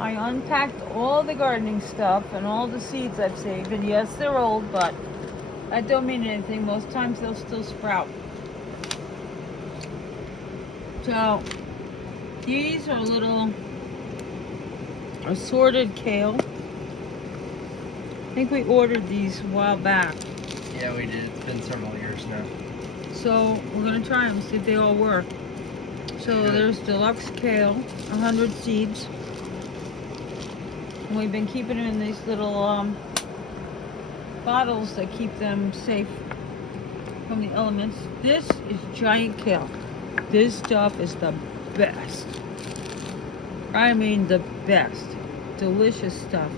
I unpacked all the gardening stuff and all the seeds I've saved. And yes, they're old, but that don't mean anything. Most times they'll still sprout. So these are little assorted kale. I think we ordered these a while back. Yeah, we did. It's been several years now. So we're gonna try them, see if they all work. So Good. there's deluxe kale, 100 seeds. And we've been keeping them in these little bottles that keep them safe from the elements. This is giant kale. This stuff is the best. I mean the best. Delicious stuff.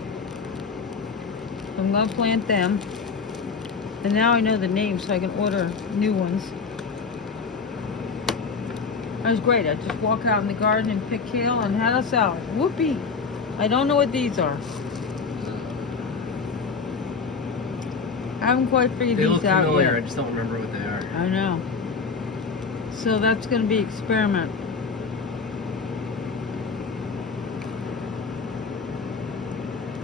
I'm gonna plant them. And now I know the names so I can order new ones. That was great. I just walk out in the garden and pick kale and had a salad. Whoopee! I don't know what these are. I haven't quite figured They these look out familiar. yet. I just don't remember what they are. I know. So that's going to be experiment.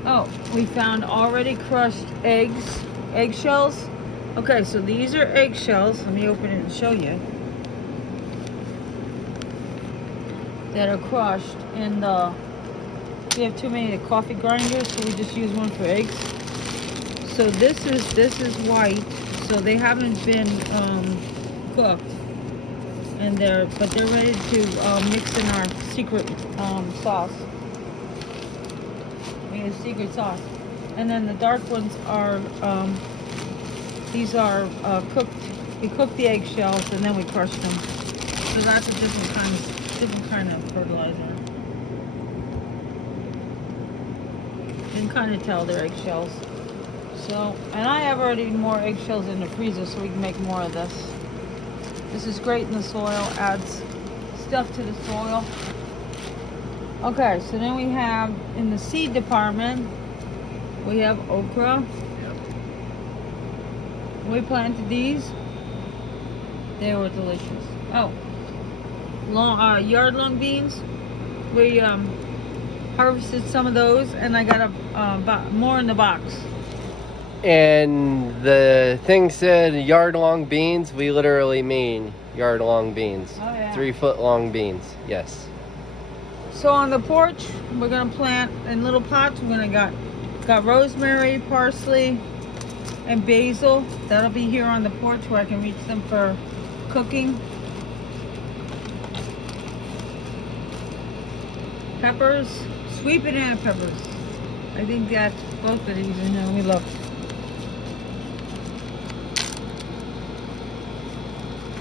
Oh, we found already crushed eggshells. Okay, so these are eggshells. Let me open it and show you. That are crushed in the, we have too many coffee grinders, so we just use one for eggs. So this is white, so they haven't been cooked, and they're ready to mix in our secret sauce. We need a secret sauce, and then the dark ones are these are cooked. We cook the eggshells and then we crush them. So that's a different kind of fertilizer. You can kind of tell they're eggshells. So, and I have already more eggshells in the freezer so we can make more of this. This is great in the soil, adds stuff to the soil. Okay, so then we have in the seed department, we have okra. Yep. We planted these. They were delicious. Oh, yard-long beans. We harvested some of those, and I got more in the box. And the thing said yard-long beans. We literally mean yard-long beans. Oh, yeah. 3-foot-long beans. Yes. So on the porch, we're gonna plant in little pots. We're gonna got rosemary, parsley, and basil. That'll be here on the porch where I can reach them for cooking. Peppers, sweet banana peppers. I think that's both of these. And let me look.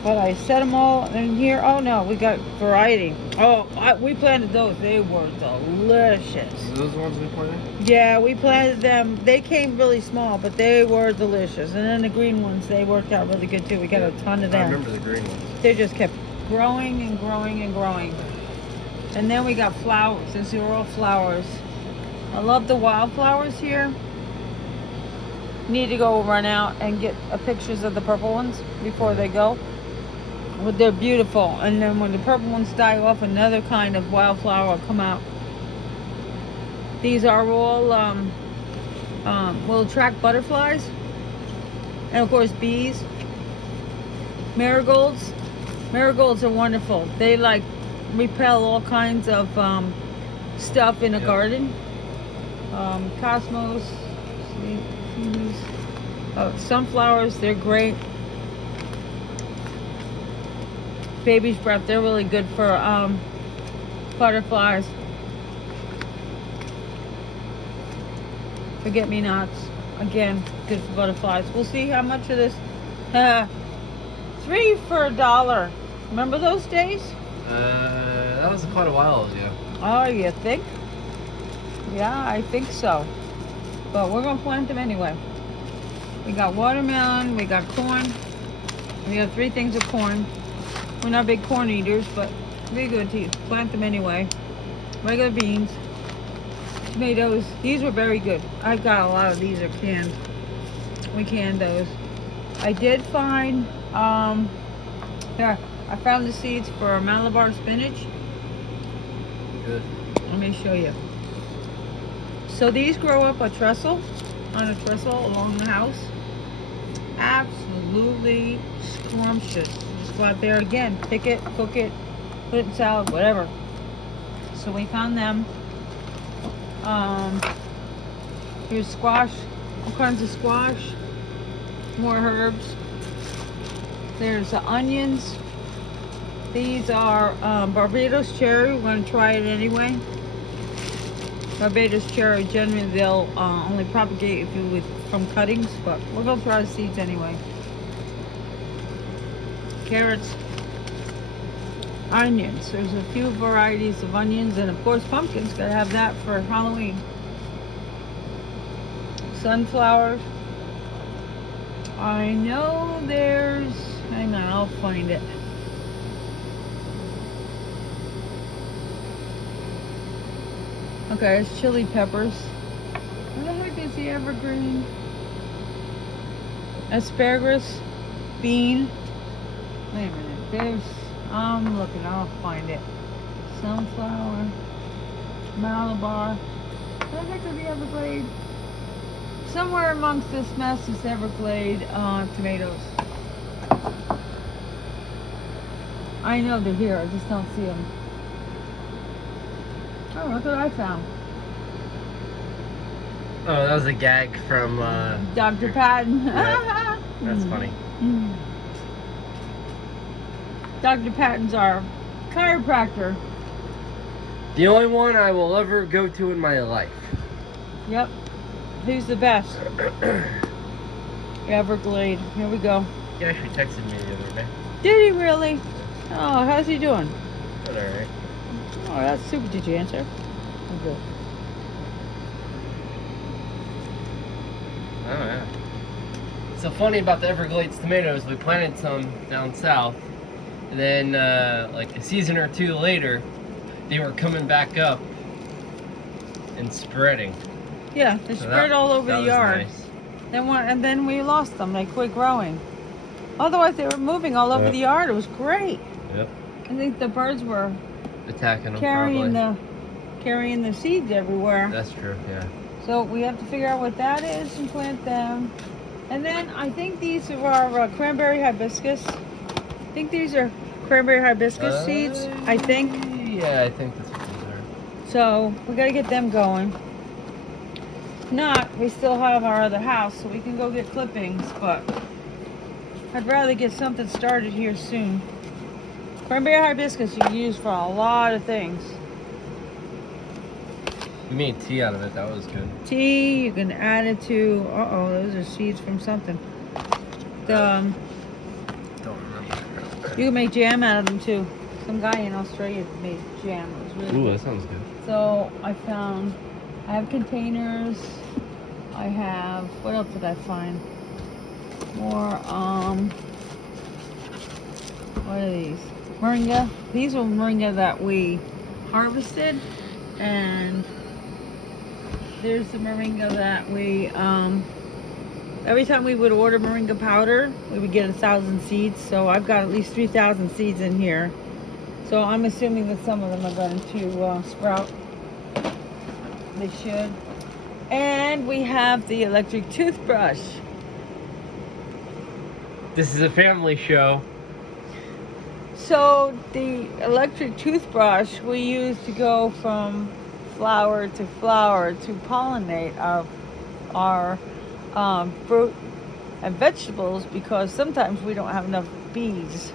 But I set them all in here. Oh no, we got variety. Oh, we planted those. They were delicious. Are those the ones we planted? Yeah, we planted them. They came really small, but they were delicious. And then the green ones, they worked out really good too. We got a ton of them. I remember the green ones. They just kept growing and growing and growing. And then we got flowers. These are all flowers. I love the wildflowers here. Need to go run out and get pictures of the purple ones before they go. Well, they're beautiful. And then when the purple ones die off, another kind of wildflower will come out. These are all will attract butterflies, and of course bees. Marigolds. Marigolds are wonderful. They like repel all kinds of stuff in a garden. Cosmos, sunflowers, they're great. Baby's breath, they're really good for butterflies. Forget-me-nots, again, good for butterflies. We'll see how much of this. 3 for $1. Remember those days? That was quite a while ago. Oh, you think? Yeah, I think so. But we're gonna plant them anyway. We got watermelon, we got corn. We have 3 things of corn. We're not big corn eaters, but they're good to plant them anyway. Regular beans, tomatoes. These were very good. I've got a lot of these are canned. We canned those. I did find, yeah, I found the seeds for Malabar spinach. Good. Let me show you. So these grow up on a trestle along the house. Absolutely scrumptious. Just go out there again, pick it, cook it, put it in salad, whatever. So we found them. Here's squash, all kinds of squash, more herbs. There's the onions. These are Barbados cherry. We're going to try it anyway. Barbados cherry, generally they'll only propagate if you from cuttings, but we're going to try the seeds anyway. Carrots, onions. There's a few varieties of onions, and of course pumpkins. Got to have that for Halloween. Sunflowers. I know there's... Hang on, I'll find it. Okay, it's chili peppers. What the heck is the evergreen? Asparagus, bean. Wait a minute. There's... I'm looking. I'll find it. Sunflower, Malabar. What the heck is the Everglade? Somewhere amongst this mess is Everglade tomatoes. I know they're here. I just don't see them. Oh, look what I found. Oh, that was a gag from Dr. Patton. Yeah, that's funny. Dr. Patton's our chiropractor. The only one I will ever go to in my life. Yep. He's the best. Everglade. Here we go. He actually texted me the other day. Did he really? Oh, how's he doing? That's alright. Oh, that's super. Did you answer? Oh, good. Oh, yeah. So funny about the Everglades tomatoes, we planted some down south, and then like a season or two later, they were coming back up and spreading. Yeah, they So spread all over the yard. Nice. Then we lost them. They quit growing. Otherwise, they were moving all over the yard. It was great. Yep. I think the birds were Attacking them carrying probably. the seeds everywhere. That's true, yeah. So we have to figure out what that is and plant them. And then I think these are our cranberry hibiscus. I think these are cranberry hibiscus seeds. I think. Yeah, I think that's what these are. So we got to get them going. If not, we still have our other house, so we can go get clippings. But I'd rather get something started here soon. Cranberry hibiscus you can use for a lot of things. You made tea out of it. That was good. Tea, you can add it to... Uh-oh, those are seeds from something. Don't remember. You can make jam out of them, too. Some guy in Australia made jam. It was really Ooh, good. that sounds good. So, I have containers. I have... What else did I find? More, what are these? Moringa. These are moringa that we harvested. And... there's the moringa that we, every time we would order moringa powder, we would get 1,000 seeds. So I've got at least 3,000 seeds in here. So I'm assuming that some of them are going to sprout. They should. And we have the electric toothbrush. This is a family show. So the electric toothbrush we use to go from flower to pollinate our fruit and vegetables, because sometimes we don't have enough bees.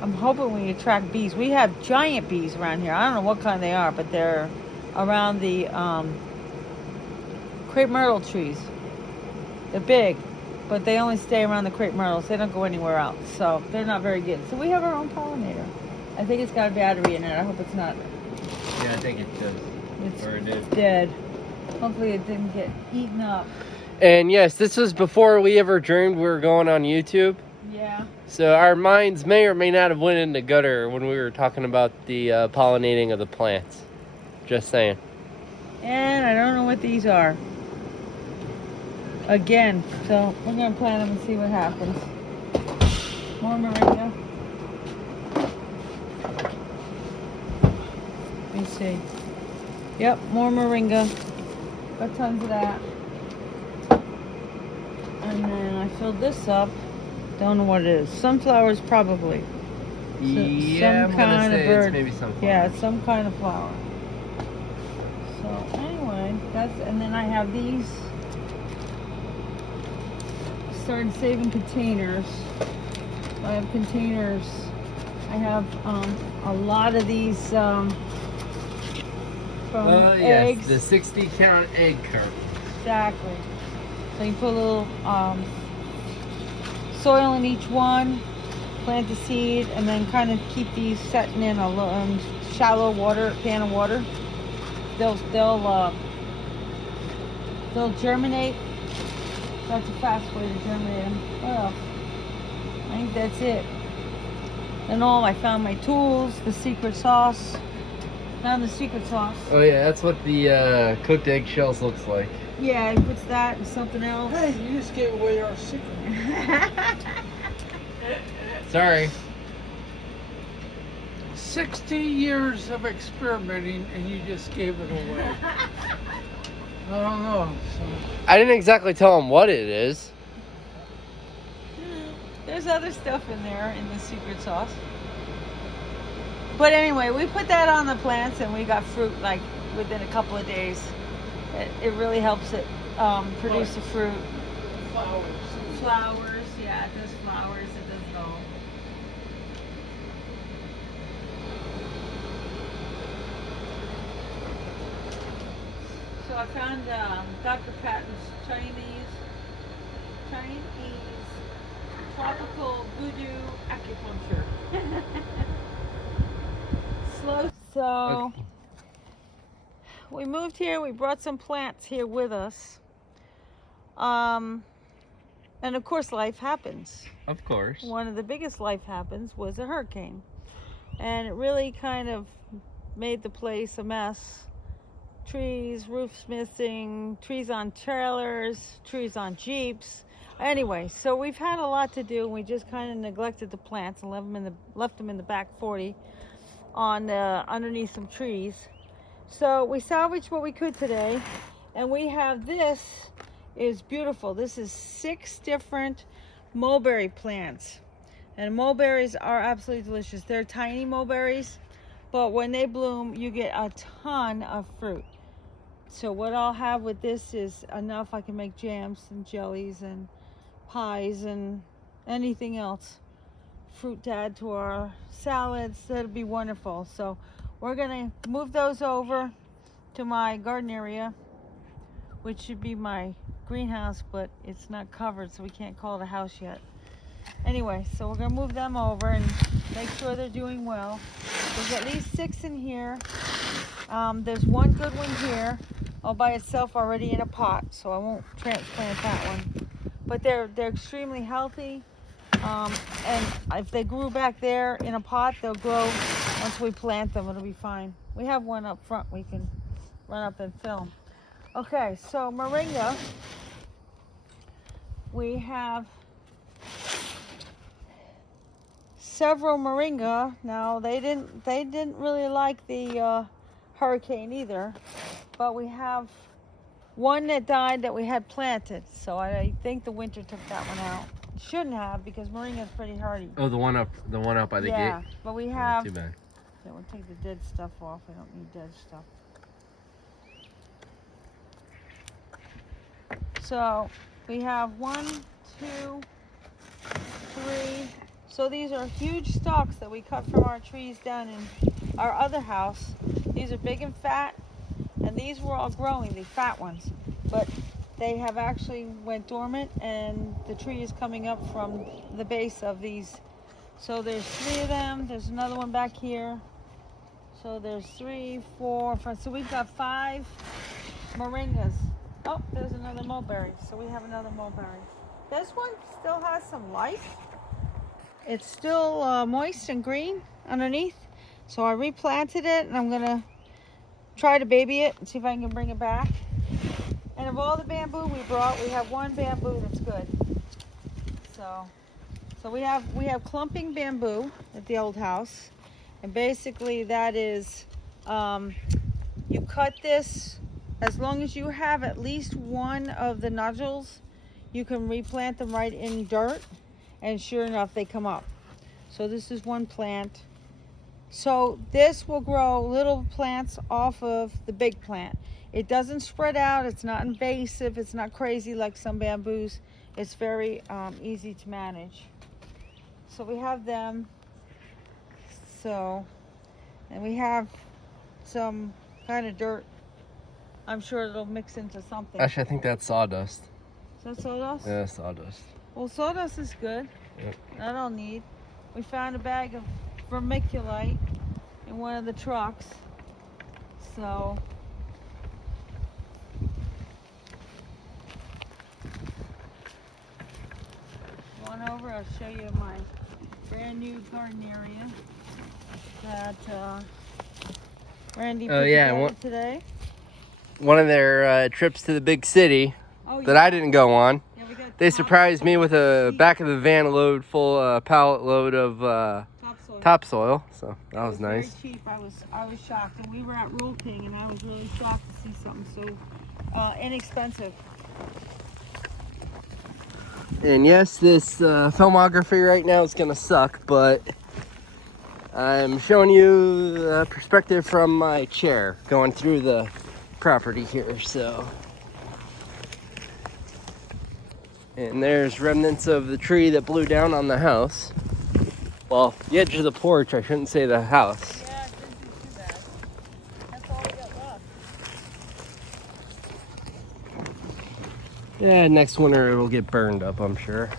I'm hoping we attract bees. We have giant bees around here. I don't know what kind they are, but they're around the crepe myrtle trees. They're big, but they only stay around the crepe myrtles. They don't go anywhere else, so they're not very good. So we have our own pollinator. I think it's got a battery in it. I hope it's not. Yeah, I think it does. It's dead. Hopefully it didn't get eaten up. And yes, this was before we ever dreamed we were going on YouTube. Yeah. So our minds may or may not have went in the gutter when we were talking about the pollinating of the plants. Just saying. And I don't know what these are. Again, so we're going to plant them and see what happens. More moringa. Let me see. Yep, more moringa. Got tons of that. And then I filled this up. Don't know what it is. Sunflowers probably. Yeah, I'm gonna say it's maybe sunflower. Yeah, it's some kind of flower. So anyway, and then I have these. Started saving containers. I have containers. I have a lot of these from eggs. The 60 count egg carton. Exactly. So you put a little soil in each one, plant the seed, and then kind of keep these setting in a little shallow pan of water. They'll germinate. That's a fast way to germinate them. What else? I think that's it. And I found my tools, the secret sauce. Found the secret sauce. Oh yeah, that's what the cooked eggshells looks like. Yeah, he puts that and something else. Hey, you just gave away our secret. Sorry. 60 years of experimenting and you just gave it away. I don't know. So. I didn't exactly tell him what it is. There's other stuff in there in the secret sauce. But anyway, we put that on the plants and we got fruit like within a couple of days. It really helps it produce the fruit. Flowers. Flowers, yeah, it does flowers, it does it all. So I found Dr. Patton's Chinese tropical voodoo acupuncture. So we moved here, we brought some plants here with us. And of course life happens. Of course. One of the biggest life happens was a hurricane. And it really kind of made the place a mess. Trees, roofs missing, trees on trailers, trees on Jeeps. Anyway, so we've had a lot to do and we just kind of neglected the plants and left them in the back 40 on underneath some trees. So we salvaged what we could today, and we have this is beautiful. This is 6 different mulberry plants, and mulberries are absolutely delicious. They're tiny mulberries, but when they bloom, you get a ton of fruit. So what I'll have with this is enough. I can make jams and jellies and pies and anything else. Fruit to add to our salads. That'll be wonderful. So we're gonna move those over to my garden area, which should be my greenhouse, but it's not covered, so we can't call it a house yet. Anyway, so we're gonna move them over and make sure they're doing well. There's at least 6 in here. There's one good one here, all by itself already in a pot, so I won't transplant that one. But they're extremely healthy. And if they grew back there in a pot, they'll grow once we plant them. It'll be fine. We have one up front we can run up and film. Okay, so moringa. We have several moringa. Now they didn't really like the hurricane either, but we have one that died that we had planted. So I think the winter took that one out. Shouldn't have, because moringa is pretty hardy. Oh, the one up by the gate. Yeah, but we have. Too bad. Yeah, we'll take the dead stuff off. We don't need dead stuff. So we have 1, 2, 3. So these are huge stalks that we cut from our trees down in our other house. These are big and fat, and these were all growing, the fat ones. But they have actually went dormant, and the tree is coming up from the base of these. So there's 3 of them. There's another one back here. So there's 3, 4, 5. So we've got 5 moringas. Oh, there's another mulberry. So we have another mulberry. This one still has some life. It's still moist and green underneath. So I replanted it, and I'm gonna try to baby it and see if I can bring it back. And of all the bamboo we brought, we have one bamboo that's good. So we have clumping bamboo at the old house, and basically that is you cut this as long as you have at least one of the nodules, you can replant them right in dirt, and sure enough, they come up. So this is one plant. So this will grow little plants off of the big plant. It doesn't spread out, it's not invasive, it's not crazy like some bamboos. It's very easy to manage. So we have them. So, and we have some kind of dirt. I'm sure it'll mix into something. Actually, I think that's sawdust. Is that sawdust? Yeah, sawdust. Well, sawdust is good. Yep. That I'll need. We found a bag of vermiculite in one of the trucks. So, go on over, I'll show you my brand new garden area that Randy put together today. One of their trips to the big city Oh, that I didn't go on. Yeah, we got They surprised me with a back of the van load full pallet load of topsoil. So that was nice. Very cheap. I was shocked, and we were at Roll King, and I was really shocked to see something so inexpensive. And yes, this filmography right now is gonna suck, but I'm showing you the perspective from my chair going through the property here. So, and there's remnants of the tree that blew down on the house. Well, the edge of the porch, I shouldn't say the house. Yeah, it didn't do too bad. That's all we got left. Yeah, next winter it will get burned up, I'm sure.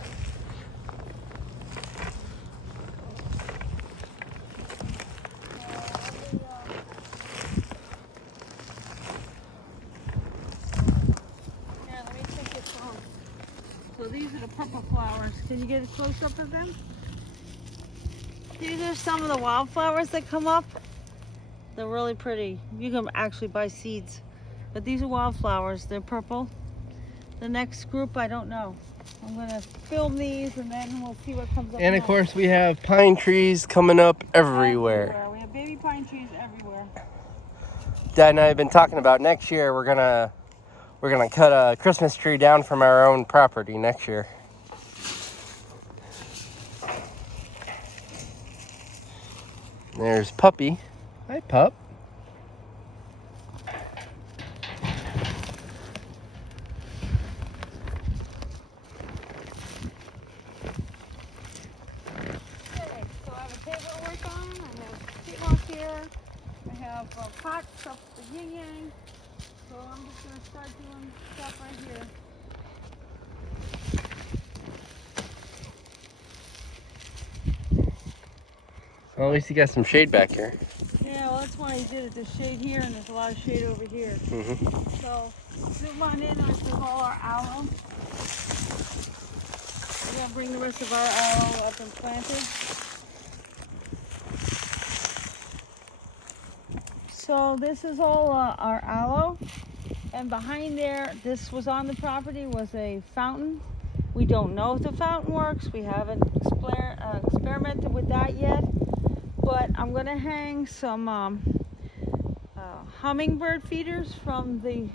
Here, let me take it close. So these are the purple flowers. Can you get a close up of them? These are some of the wildflowers that come up. They're really pretty. You can actually buy seeds. But these are wildflowers. They're purple. The next group, I don't know. I'm going to film these and then we'll see what comes up. And of next. course, we have pine trees coming up everywhere. We have baby pine trees everywhere. Dad and I have been talking about next year. We're gonna cut a Christmas tree down from our own property next year. There's Puppy. Hi, Pup. Okay, so I have a table to work on. I have sheet rock here. I have pots up the yin yang. So I'm just going to start doing stuff right here. Well, at least you got some shade back here. Yeah, well, that's why he did it. There's shade here and there's a lot of shade over here. Mm-hmm. So zoom on in onto all our aloe. We're going to bring the rest of our aloe up and plant it. So this is all our aloe. And behind there, this was on the property, was a fountain. We don't know if the fountain works. We haven't experimented with that yet. But I'm going to hang some hummingbird feeders from the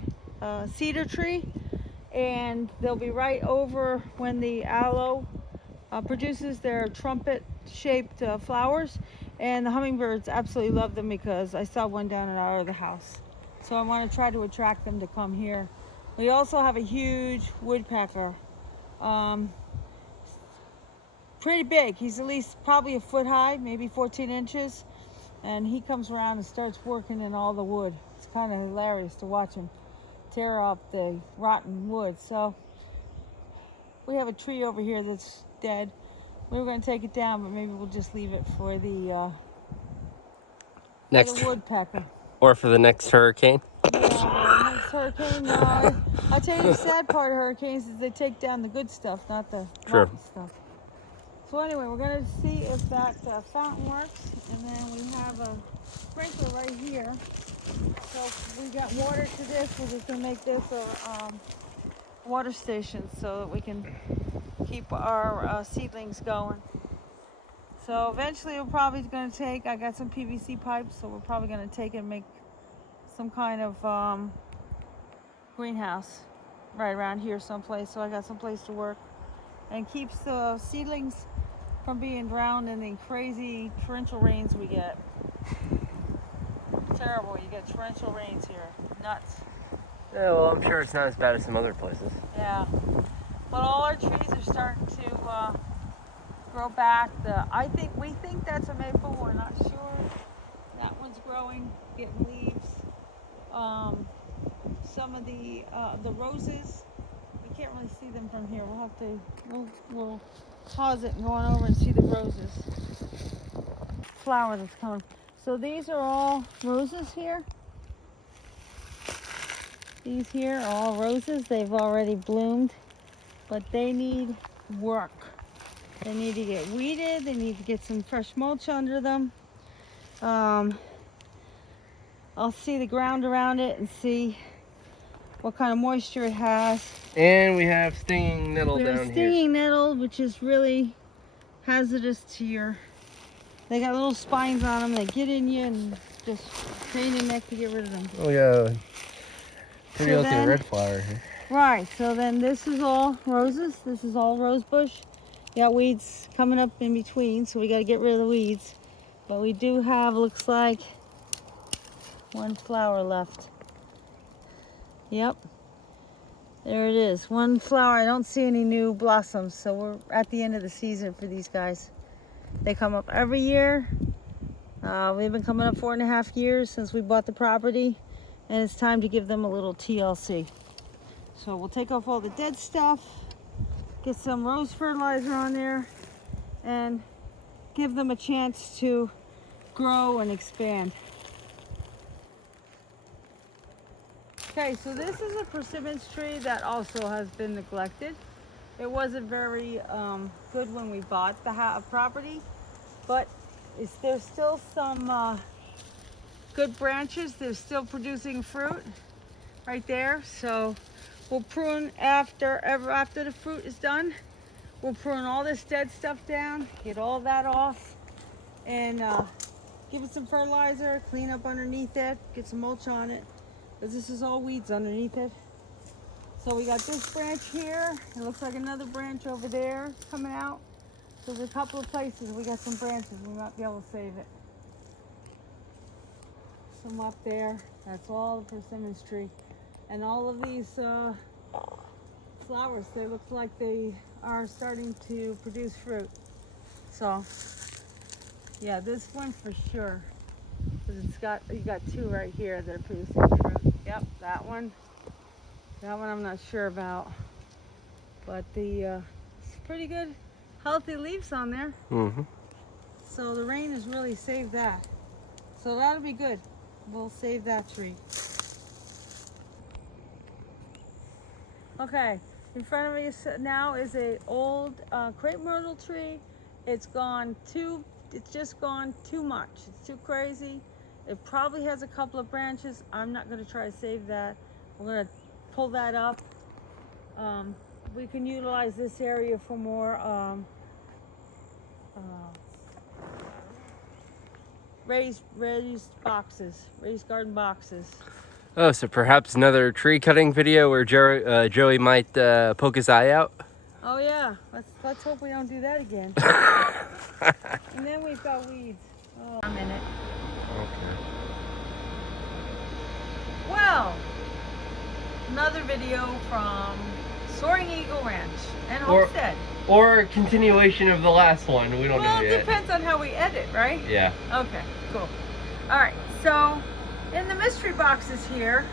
cedar tree. And they'll be right over when the aloe produces their trumpet-shaped flowers. And the hummingbirds absolutely love them because I saw one down at our other house. So I want to try to attract them to come here. We also have a huge woodpecker. Pretty big. He's at least probably a foot high, maybe 14 inches. And he comes around and starts working in all the wood. It's kind of hilarious to watch him tear up the rotten wood. So we have a tree over here that's dead. We were going to take it down, but maybe we'll just leave it for the woodpecker. Or for the next hurricane. Yeah, next hurricane. I'll tell you the sad part of hurricanes is they take down the good stuff, not the rotten stuff. So anyway, we're going to see if that fountain works. And then we have a sprinkler right here. So if we got water to this, we're just going to make this a water station so that we can keep our seedlings going. So eventually we're probably going to I got some PVC pipes, so we're probably going to take and make some kind of greenhouse right around here someplace, so I got someplace to work, and keeps the seedlings from being drowned in the crazy torrential rains we get. Terrible. You get torrential rains here. Nuts. Yeah, well, I'm sure it's not as bad as some other places. Yeah. But all our trees are starting to grow back. We think that's a maple. We're not sure. That one's growing, getting leaves. Some of the roses, we can't really see them from here. We'll have to we'll pause it and go on over and see the roses. Flower that's coming. So these are all roses here. These here are all roses. They've already bloomed, but they need work. They need to get weeded. They need to get some fresh mulch under them. I'll see the ground around it and see what kind of moisture it has. And we have stinging nettle down here. Stinging nettle, which is really hazardous to your... They got little spines on them. They get in you and just pain in the neck to get rid of them. Oh yeah, pretty looking red flower here. Right, so then this is all roses. This is all rose bush. You got weeds coming up in between, so we got to get rid of the weeds. But we do have, looks like, one flower left. Yep, there it is. One flower. I don't see any new blossoms, so we're at the end of the season for these guys. They come up every year. We've been coming up 4.5 years since we bought the property, and it's time to give them a little TLC. So we'll take off all the dead stuff, get some rose fertilizer on there, and give them a chance to grow and expand. Okay, so this is a persimmons tree that also has been neglected. It wasn't very good when we bought the property, but there's still some good branches. They're still producing fruit right there. So we'll prune after the fruit is done. We'll prune all this dead stuff down, get all that off, and give it some fertilizer, clean up underneath it, get some mulch on it, because this is all weeds underneath it. So we got this branch here. It looks like another branch over there coming out. So there's a couple of places we got some branches. We might be able to save it. Some up there. That's all the persimmons tree. And all of these flowers, they look like they are starting to produce fruit. So yeah, this one for sure. Because you got two right here that are producing fruit. Yep, that one. That one I'm not sure about, but it's pretty good, healthy leaves on there. Mm-hmm. So the rain has really saved that. So that'll be good. We'll save that tree. Okay, in front of me now is a old crepe myrtle tree. It's just gone too much. It's too crazy. It probably has a couple of branches. I'm not going to try to save that. We're going to pull that up. We can utilize this area for more raised garden boxes. Oh, so perhaps another tree cutting video where Joey might poke his eye out? Oh yeah, let's hope we don't do that again. And then we've got weeds. Oh, a minute. Okay. Well, another video from Soaring Eagle Ranch and Homestead. Or a continuation of the last one. We don't know Well, yet. it depends on how we edit, right? Yeah. Okay, cool. All right, so in the mystery boxes here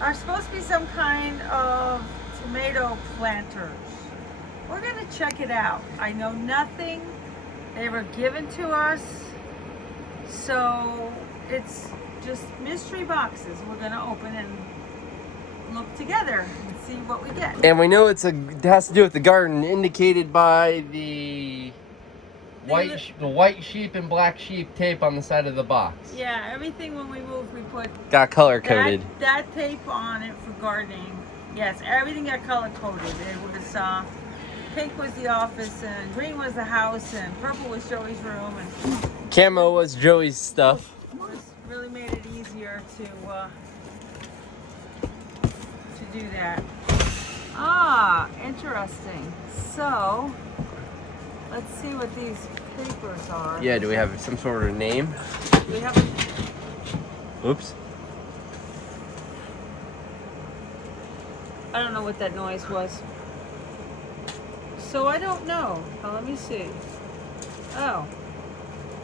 are supposed to be some kind of tomato planters. We're gonna check it out. I know nothing. They were given to us, so it's just mystery boxes. We're gonna open and look together and see what we get. And we know it has to do with the garden, indicated by the white sheep and black sheep tape on the side of the box. Yeah, everything when we move, we put Got color coded. that tape on it for gardening. Yes, everything got color coded. It was pink was the office, and green was the house, and purple was Joey's room, and Camo was Joey's stuff. it really made it easier to to do that. Ah, interesting. So, let's see what these papers are. Yeah, do we have some sort of name? We have a, Oops. I don't know what that noise was. So I don't know. Now, let me see. Oh,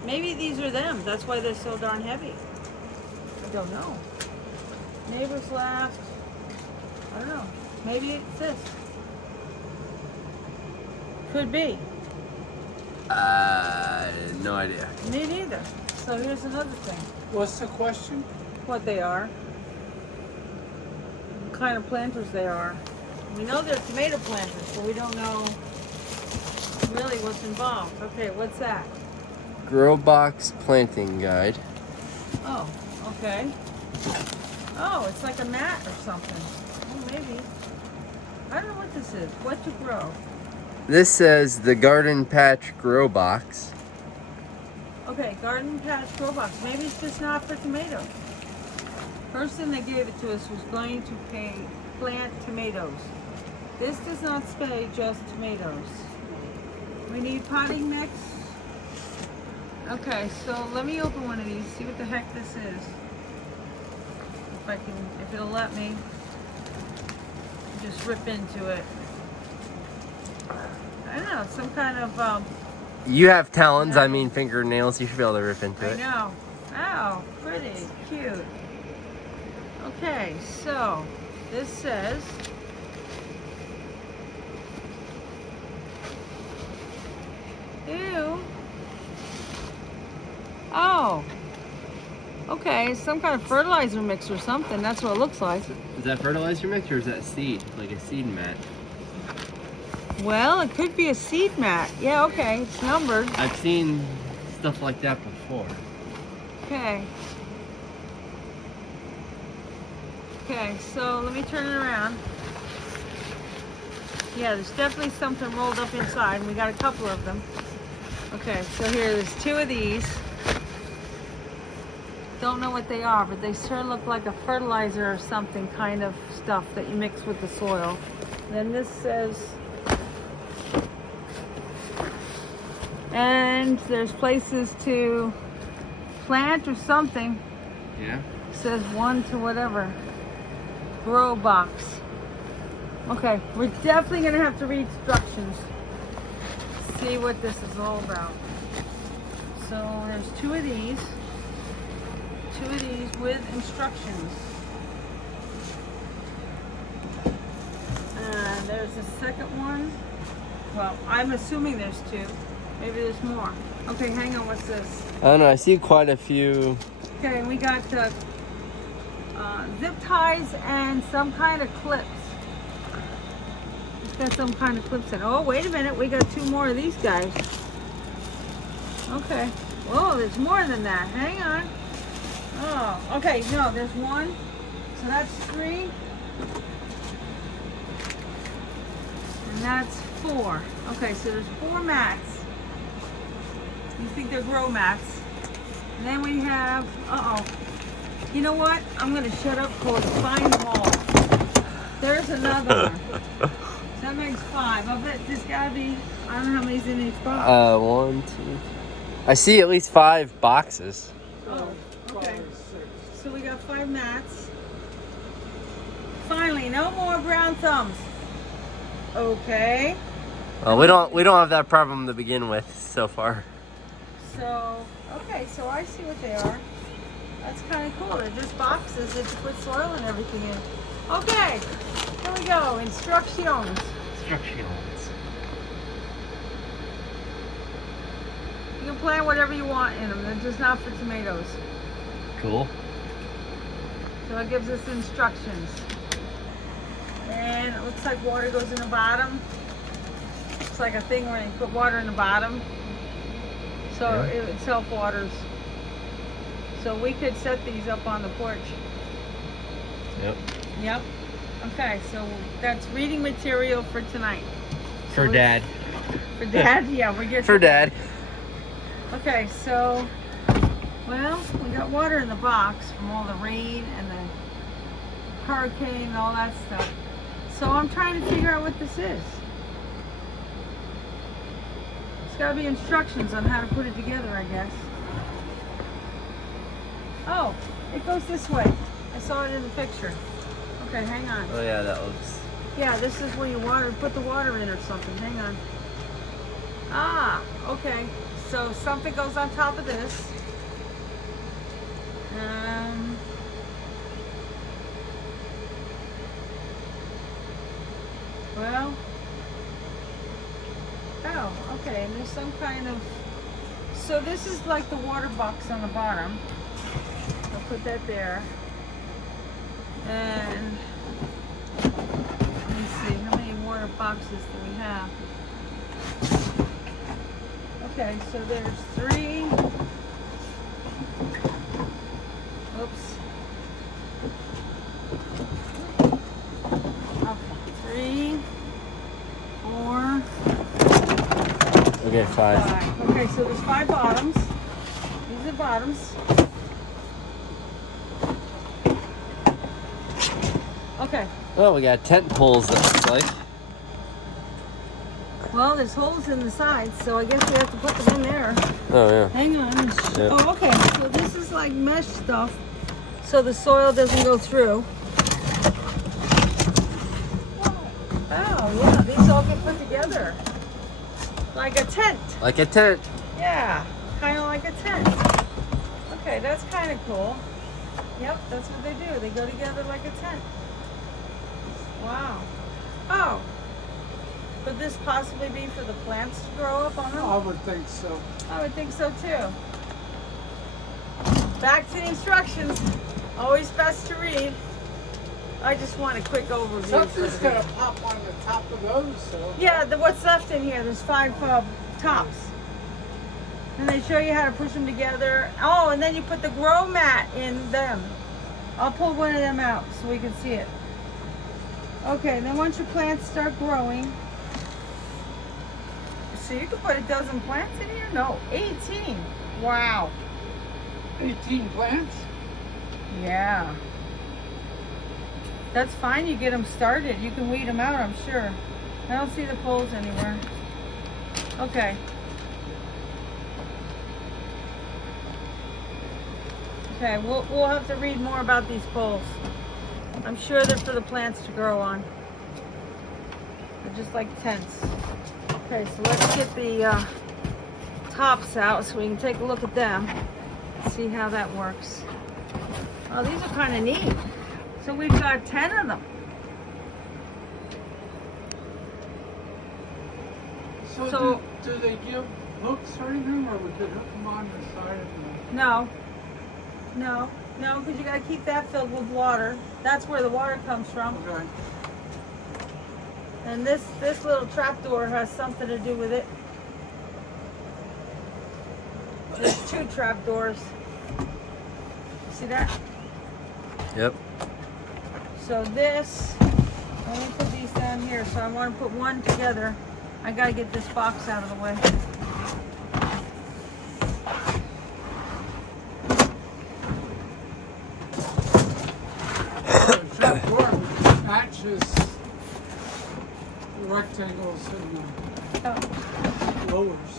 maybe these are them. That's why they're so darn heavy. I don't know. Neighbors laughed. I don't know. Maybe it's this. Could be. No idea. Me neither. So here's another thing. What's the question? What they are. What kind of planters they are. We know they're tomato planters, but we don't know really what's involved. Okay, what's that? Grow box planting guide. Oh, okay. Oh, it's like a mat or something. Oh, maybe. I don't know what this is. What to grow? This says the garden patch grow box. Okay, garden patch grow box. Maybe it's just not for tomatoes. Person that gave it to us was going to plant tomatoes. This does not say just tomatoes. We need potting mix. Okay, so let me open one of these, see what the heck this is. If it'll let me. Just rip into it. I don't know, some kind of, You have talons, I mean fingernails. You should be able to rip into I it. know. Oh, pretty cute. Okay, so this says ew. Oh. Okay, some kind of fertilizer mix or something. That's what it looks like. Is that fertilizer mix or is that seed? Like a seed mat? Well, it could be a seed mat. Yeah, okay. It's numbered. I've seen stuff like that before. Okay. Okay, so let me turn it around. Yeah, there's definitely something rolled up inside. We got a couple of them. Okay, so there's two of these. Don't know what they are, but they sure look like a fertilizer or something kind of stuff that you mix with the soil. Then this says, and there's places to plant or something. Yeah? It says 1 to whatever. Grow box. Okay, we're definitely gonna have to read instructions. See what this is all about. So there's two of these with instructions. And there's a second one. Well, I'm assuming there's two. Maybe there's more. Okay, hang on, what's this? I don't know, I see quite a few. Okay, we got zip ties and some kind of clips. It's got some kind of clips in it. Oh, wait a minute, we got two more of these guys. Okay. Whoa, there's more than that. Hang on. Oh, okay, no, there's one. So that's 3. And that's 4. Okay, so there's 4 mats. You think they're grow mats. And then we have, you know what? I'm gonna shut up called find them all. There's another one. So that makes 5. I bet there's gotta be, I don't know how many's in each box. 1, 2. I see at least 5 boxes. Oh, okay. So we got 5 mats. Finally, no more brown thumbs. Okay. Well, we don't have that problem to begin with so far. So, okay, so I see what they are. That's kind of cool. They're just boxes that you put soil and everything in. Okay, here we go. Instructions. Instructions. You can plant whatever you want in them. They're just not for tomatoes. Cool. So it gives us instructions. And it looks like water goes in the bottom. It's like a thing where you put water in the bottom. So Yeah. it self-waters. So we could set these up on the porch. Yep. Yep. Okay, so that's reading material for tonight. For Dad. For Dad? Yeah, we get For Dad. Okay, so, well, we got water in the box from all the rain and the hurricane, all that stuff. So I'm trying to figure out what this is. It's got to be instructions on how to put it together, I guess. Oh, it goes this way. I saw it in the picture. Okay, hang on. Oh yeah, that looks. Yeah, this is where you put the water in or something. Hang on. Ah, okay. So something goes on top of this. Well, oh, okay. And there's some kind of. So this is like the water box on the bottom. I'll put that there. And let me see, how many water boxes do we have? Okay, so there's 3. Oops. Okay, 3, 4. Okay, 5. 5. Okay, so there's 5 bottoms. These are bottoms. Okay. Oh, we got tent poles, it looks like. Well, there's holes in the sides, so I guess we have to put them in there. Oh, yeah. Hang on. Yeah. Oh, okay. So this is like mesh stuff, so the soil doesn't go through. Oh, yeah. These all get put together. Like a tent. Like a tent. Yeah. Kind of like a tent. Okay, that's kind of cool. Yep, that's what they do. They go together like a tent. Wow. Oh. Could this possibly be for the plants to grow up on them? I would think so. I would think so too. Back to the instructions. Always best to read. I just want a quick overview. Something's gonna pop on the top of those, so. Yeah, what's left in here, there's 5 tops. And they show you how to push them together. Oh, and then you put the grow mat in them. I'll pull one of them out so we can see it. Okay, then once your plants start growing, so you could put a dozen plants in here? No, 18. Wow. 18 plants? Yeah. That's fine, you get them started. You can weed them out, I'm sure. I don't see the poles anywhere. Okay. Okay, we'll have to read more about these poles. I'm sure they're for the plants to grow on. They're just like tents. Okay, so let's get the tops out so we can take a look at them. See how that works. Oh, these are kind of neat. So we've got 10 of them. So do they give hooks or anything, or we could hook them on the side of them? No, because you got to keep that filled with water. That's where the water comes from. Okay. And this little trapdoor has something to do with it. There's 2 trapdoors. See that? Yep. So this, let me put these down here. So I want to put one together. I got to get this box out of the way. The trapdoor matches the rectangles and the lowers.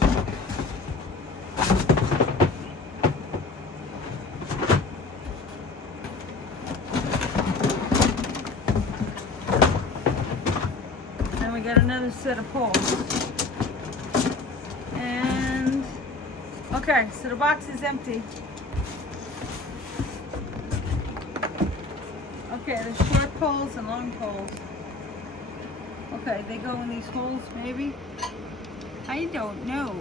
Then we got another set of poles. And, okay, so the box is empty. Okay, there's short poles and long poles. Okay, they go in these holes maybe? I don't know.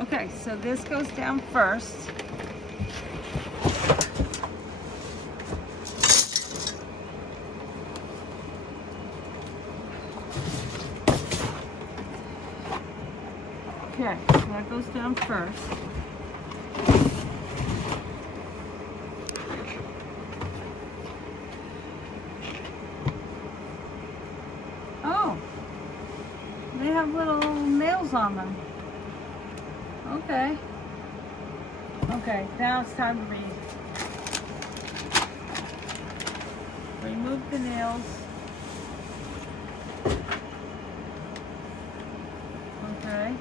Okay, so this goes down first. Okay, so that goes down first. Oh, they have little nails on them. Okay. Okay, now it's time to read. Remove the nails. Okay.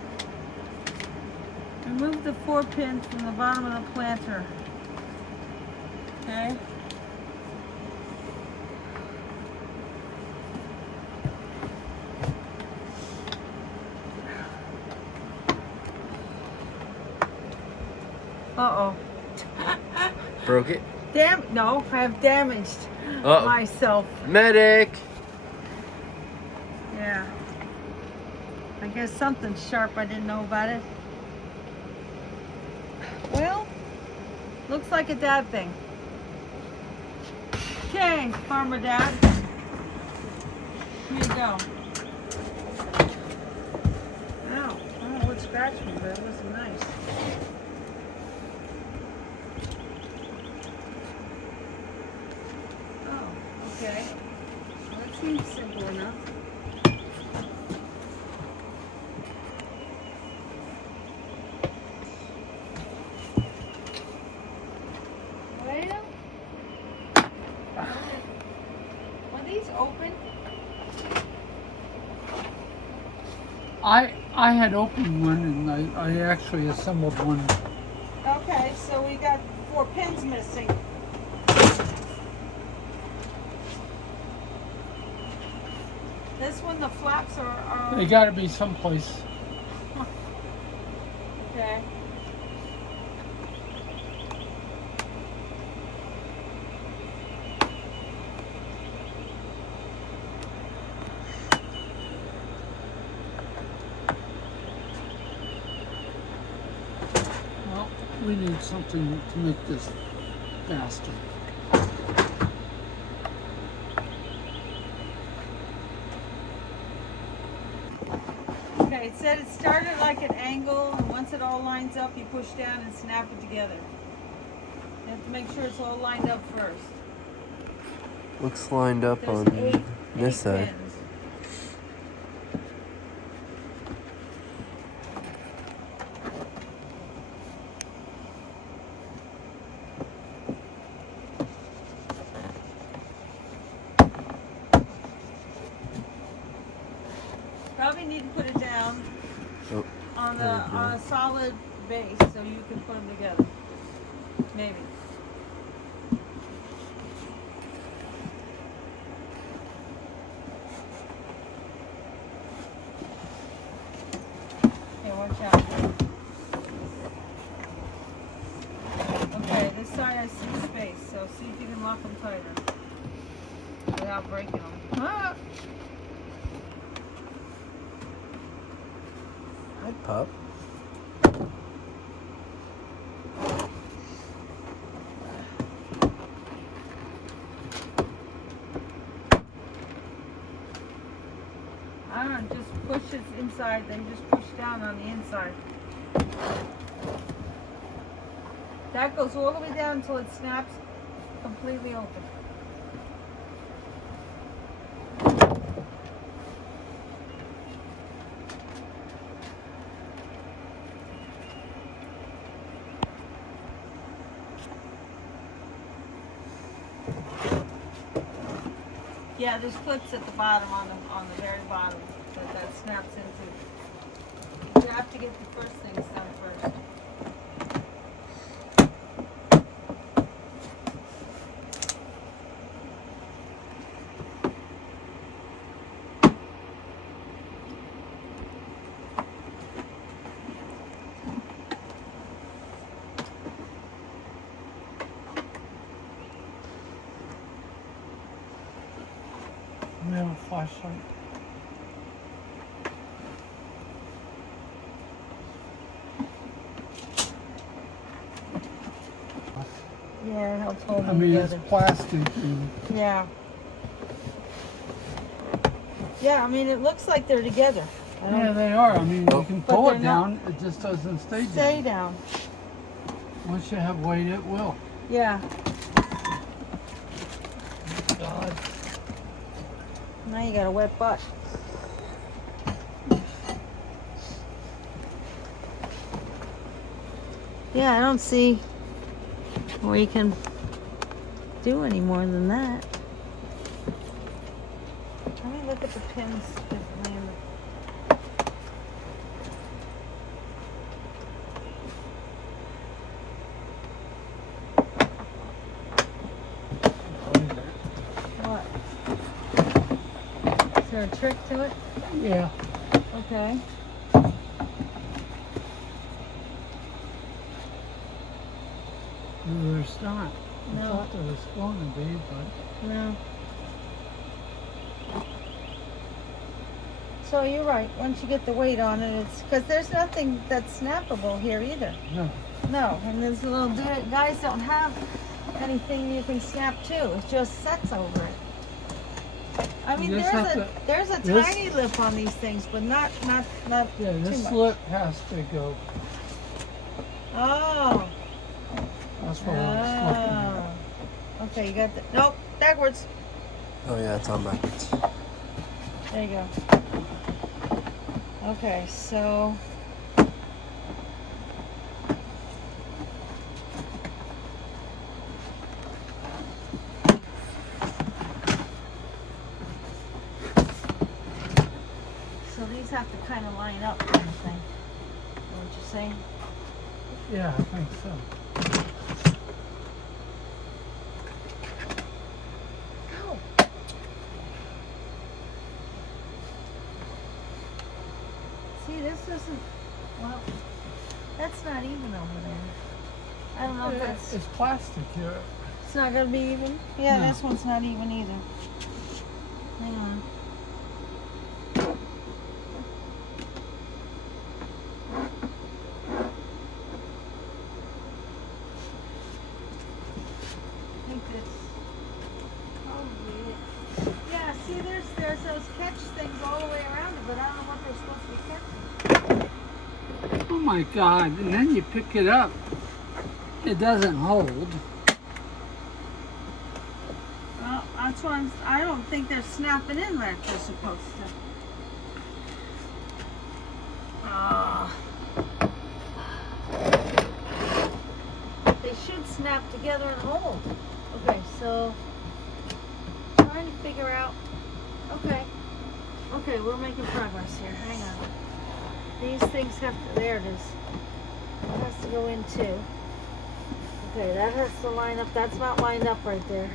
Remove the 4 pins from the bottom of the planter. Okay. Uh-oh. Broke it? No, I have damaged Uh-oh. myself. Medic! Yeah. I guess something's sharp. I didn't know about it. Well, looks like a dad thing. Okay, Farmer Dad. Here you go. Ow. I don't know what scratched me, but it wasn't nice. Oh, okay. Well, that seems simple enough. Well, were these open? I had opened one and I actually assembled one. Okay, so we got 4 pins missing. This one, the flaps are They got to be someplace. okay. Well, we need something to make this faster. Okay, it said it started like an angle, and once it all lines up, you push down and snap it together. You have to make sure it's all lined up first. Looks lined up There's on eight this side. pins. Probably need to put it down Oh, on there we go. a solid base so you can put them together. Maybe. Okay, watch out. Okay, this side has some space, so see if you can lock them tighter without breaking them. Ah! Hi, pup. I don't know, just push this inside, then just push down on the inside. That goes all the way down until it snaps completely open. Yeah, there's clips at the bottom on the very bottom that snaps into. You have to get the first things done first. We have a flashlight. Yeah, it helps hold I them mean, it's together. plastic and Yeah. Yeah, I mean, it looks like they're together. I don't yeah, they are. I mean, you can But pull they're it not. down. It just doesn't stay stay down. down. Once you have weight, it will. Yeah. God. Now you got a wet butt. Yeah, I don't see where you can do any more than that. Let me look at the pins differently. What? Is there a trick to it? Yeah. Okay. No, there's not. I No. thought there was going to be, but No. So you're right. Once you get the weight on it, it's because there's nothing that's snappable here either. no. No, and these little guys don't have anything you can snap to. It just sets over it. I mean, You just have to- there's a this- tiny lip on these things, but not Yeah, too this much. lip has to go. Oh. That's what I was looking at. Oh. Okay, you got the nope, backwards. Oh yeah, it's on backwards. There you go. Okay, so these have to kind of line up, kind of thing. Know what you're saying? Yeah, I think so. Ow. See, this isn't. Well, that's not even over there. I don't know if that's. It's plastic here. It's not gonna be even. Yeah, No. this one's not even either. Hang on. I think this. Probably it. Yeah, see, there's those catch things all the way around it, but I don't know what they're supposed to be catching. Oh my God! And then you pick it up. It doesn't hold. Well, that's why I don't think they're snapping in like they're supposed to. They should snap together and hold. Okay, so trying to figure out. Okay, we're making progress here. Hang on. These things have to. There it is. It has to go in too. Okay, that has to line up. That's not lined up right there.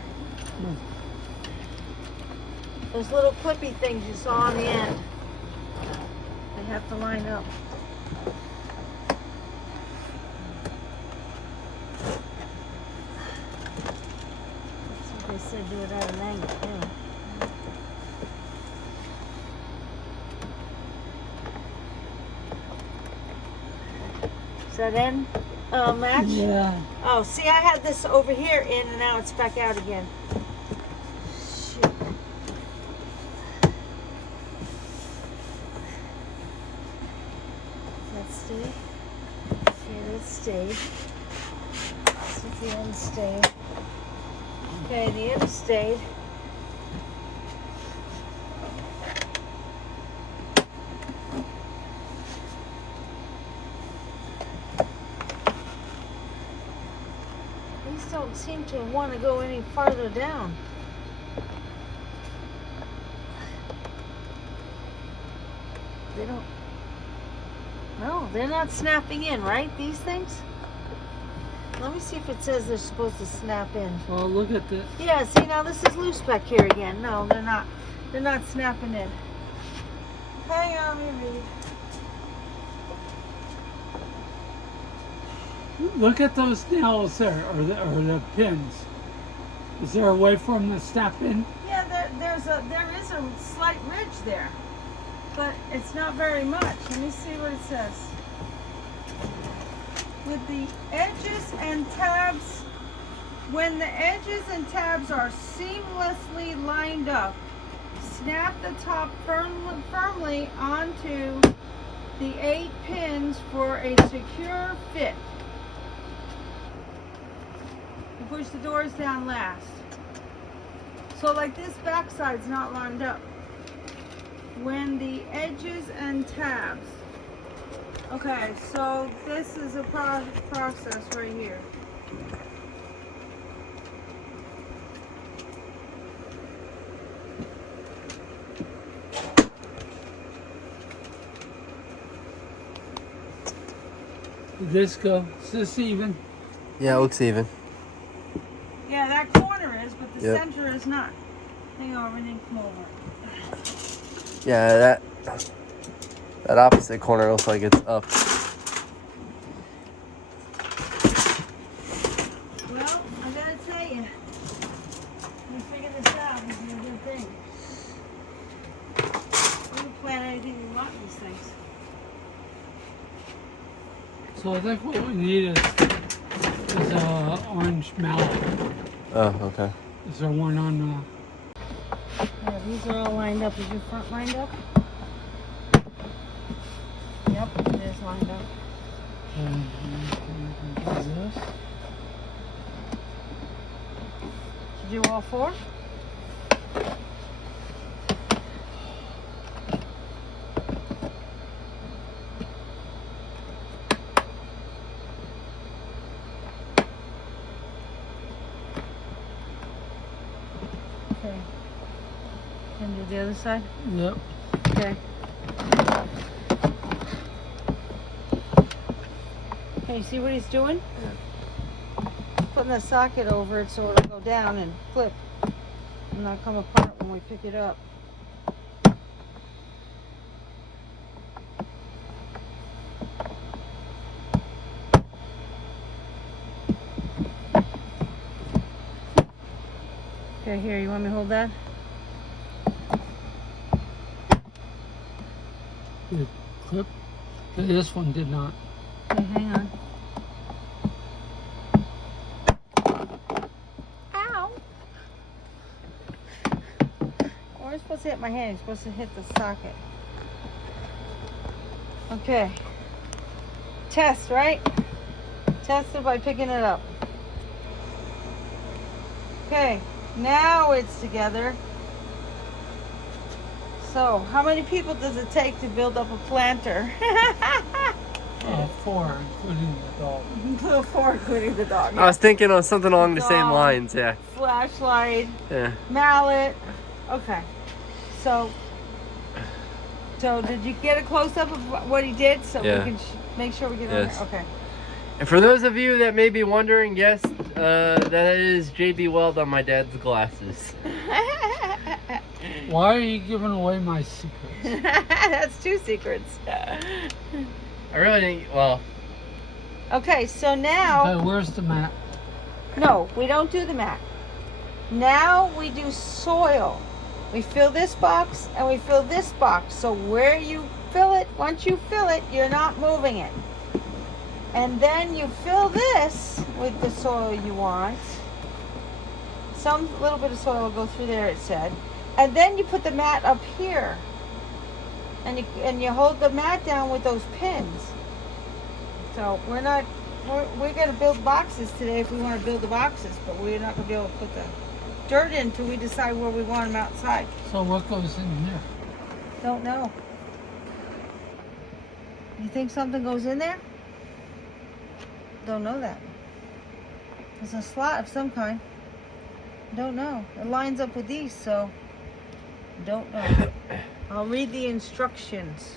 Those little clippy things you saw on the end. They have to line up. That's what they said, do it at an angle too. Does that end? Match? Yeah. Oh, see, I had this over here in and now it's back out again. Shoot. Does that stay? Okay, that stayed. This is the end stayed. Okay, the end stayed. These don't seem to want to go any farther down. They don't. No, they're not snapping in, right? These things? Let me see if it says they're supposed to snap in. Well, look at the. Yeah, see, now this is loose back here again. No, they're not. They're not snapping in. Hang on, let me read. Look at those nails there, or the pins. Is there a way for them to snap in? Yeah, there is a slight ridge there, but it's not very much. Let me see what it says. With the edges and tabs, when the edges and tabs are seamlessly lined up, snap the top firmly onto the 8 pins for a secure fit. You push the doors down last. So like this backside's not lined up. When the edges and tabs. Okay, so this is a process right here. Did this go? Is this even? Yeah, it looks even. Yeah, that corner is, but the Yep. center is not. Hang on, we need to come over. Yeah, that opposite corner looks like it's up. Well, I gotta tell you, we figured this out. This is a good thing. We can plant anything we want in these things. So I think what we need is orange mallet. Oh, okay. Is there one on? Yeah, these are all lined up. Is your front lined up? Yep, it is lined up. This? Did you do all four? Okay. Can you do the other side? Yep. Okay. Okay, you see what he's doing? Putting the socket over it so it'll go down and flip and not come apart when we pick it up. Okay, here, you want me to hold that? Good clip. This one did not. Okay, hang on. Ow! Where are you supposed to hit my hand? You're supposed to hit the socket. Okay. Test, right? Test it by picking it up. Okay, now it's together. So, how many people does it take to build up a planter? 4, including the dog. 4, including the dog. I was thinking of something along the same Dog. lines, yeah. Flashlight, Yeah. mallet. Okay. So did you get a close up of what he did so Yeah. we can make sure we get Yes. on there? Okay. And for those of you that may be wondering, yes, that is JB Weld on my dad's glasses. Why are you giving away my secrets? That's 2 secrets. I really think, well, Okay, so now Okay, where's the mat? no, we don't do the mat. Now we do soil. We fill this box and we fill this box. So where you fill it, once you fill it, you're not moving it. And then you fill this with the soil you want. Some little bit of soil will go through there, it said. And then you put the mat up here. And you hold the mat down with those pins. So we're going to build boxes today if we want to build the boxes, but we're not going to be able to put the dirt in until we decide where we want them outside. So what goes in here? Don't know. You think something goes in there? Don't know that. It's a slot of some kind. Don't know. It lines up with these, so don't know. I'll read the instructions.